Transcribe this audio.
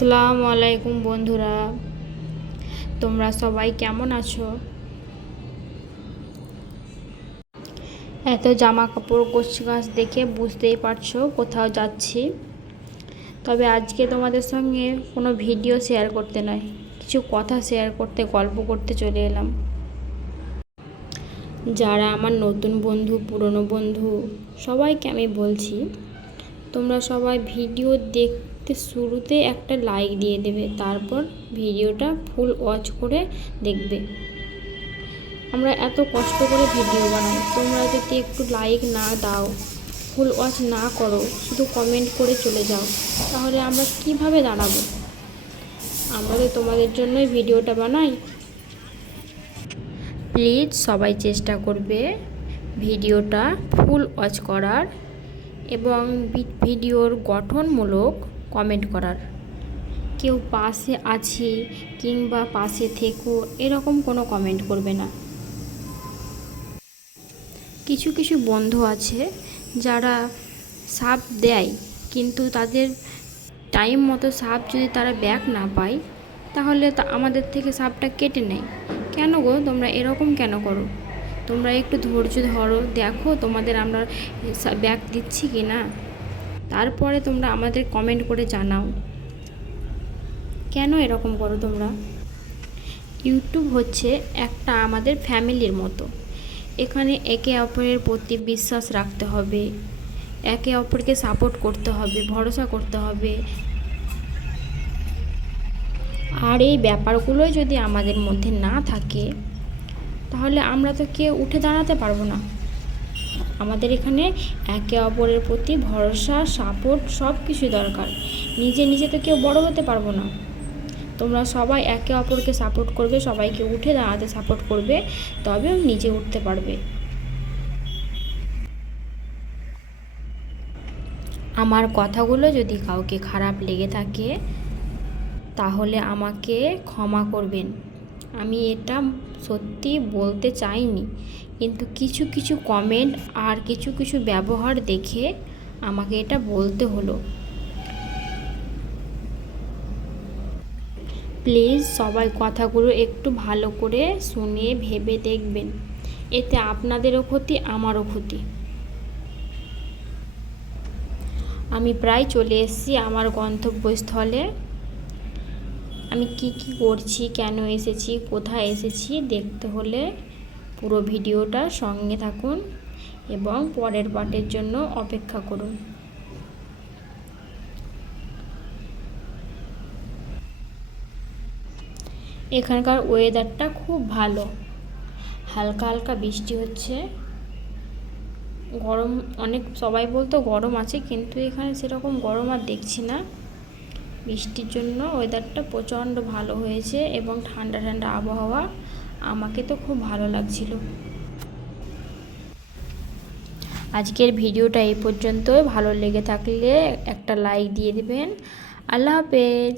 আসসালামু আলাইকুম বন্ধুরা। তোমরা সবাই কেমন আছো? এত জামা কাপড় গোছ গাছ দেখে বুঝতেই পারছ কোথাও যাচ্ছি। তবে আজকে তোমাদের সঙ্গে কোনো ভিডিও শেয়ার করতে নয়, কিছু কথা শেয়ার করতে, গল্প করতে চলে এলাম। যারা আমার নতুন বন্ধু, পুরনো বন্ধু, সবাইকে আমি বলছি, তোমরা সবাই ভিডিও দেখতে শুরুতে একটা লাইক দিয়ে দেবে, তারপর ভিডিওটা ফুল ওয়াচ করে দেখবে। আমরা এত কষ্ট করে ভিডিও বানাই, তোমরা যদি একটু লাইক না দাও ফুল ওয়াচ না করো, শুধু কমেন্ট করে চলে যাও, তাহলে আমরা কীভাবে দাঁড়াবো? আমরা তো তোমাদের জন্যই ভিডিওটা বানাই। প্লিজ সবাই চেষ্টা করবে ভিডিওটা ফুল ওয়াচ করার এবং ভিডিওর গঠনমূলক কমেন্ট করার। কেউ পাশে আছি কিংবা পাশে থেকো, এরকম কোনো কমেন্ট করবে না। কিছু কিছু বন্ধু আছে যারা সাপ দেয়, কিন্তু তাদের টাইম মতো সাপ যদি তারা ব্যাক না পায়, তাহলে তা আমাদের থেকে সাপটা কেটে নেয়। কেন গো? তোমরা এরকম কেন করো? তোমরা একটু ধৈর্য ধরো, দেখো তোমাদের আমরা ব্যাক দিচ্ছি কি না তারপরে তোমরা আমাদের কমেন্ট করে জানাও। কেন এরকম করো তোমরা? ইউটিউব হচ্ছে একটা আমাদের ফ্যামিলির মতো। এখানে একে অপরের প্রতি বিশ্বাস রাখতে হবে, একে অপরকে সাপোর্ট করতে হবে, ভরসা করতে হবে। আর এই ব্যাপারগুলোই যদি আমাদের মধ্যে না থাকে, তাহলে আমরা তো কেউ উঠে দাঁড়াতে পারব না। আমাদের এখানে একে অপরের প্রতি ভরসা সাপোর্ট সব কিছু দরকার। নিজে নিজে তো কেউ বড় হতে পারব না। তোমরা সবাই একে অপরকে সাপোর্ট করবে, সবাইকে উঠে দাঁড়াতে সাপোর্ট করবে, তবেও নিজে উঠতে পারবে। আমার কথাগুলো যদি কাউকে খারাপ লেগে থাকে, তাহলে আমাকে ক্ষমা করবেন। আমি এটা সত্যি বলতে চাইনি। কিন্তু কিছু কিছু কমেন্ট আর কিছু কিছু ব্যবহার দেখে আমাকে এটা বলতে হলো। প্লিজ সবাই কথাগুলো একটু ভালো করে শুনে ভেবে দেখবেন। এতে আপনাদেরও ক্ষতি, আমারও ক্ষতি। আমি প্রায় চলে এসেছি আমার গন্তব্যস্থলে। আমি কি কি করছি, কেন এসেছি, কোথায় এসেছি দেখতে হলে পুরো ভিডিওটা সঙ্গে থাকুন এবং পরের পার্টের জন্য অপেক্ষা করুন। এখানকার ওয়েদারটা খুব ভালো। হালকা হালকা বৃষ্টি হচ্ছে। গরম, অনেক, সবাই বলতো গরম আছে, কিন্তু এখানে সেরকম গরম আর দেখছি না। বৃষ্টির জন্য ওয়েদারটা প্রচণ্ড ভালো হয়েছে এবং ঠান্ডা ঠান্ডা আবহাওয়া আমাকে তো খুব ভালো লাগছিল। আজকের ভিডিওটা এই পর্যন্তই। ভালো লেগে থাকলে একটা লাইক দিয়ে দেবেন। আল্লাহ হাফেজ।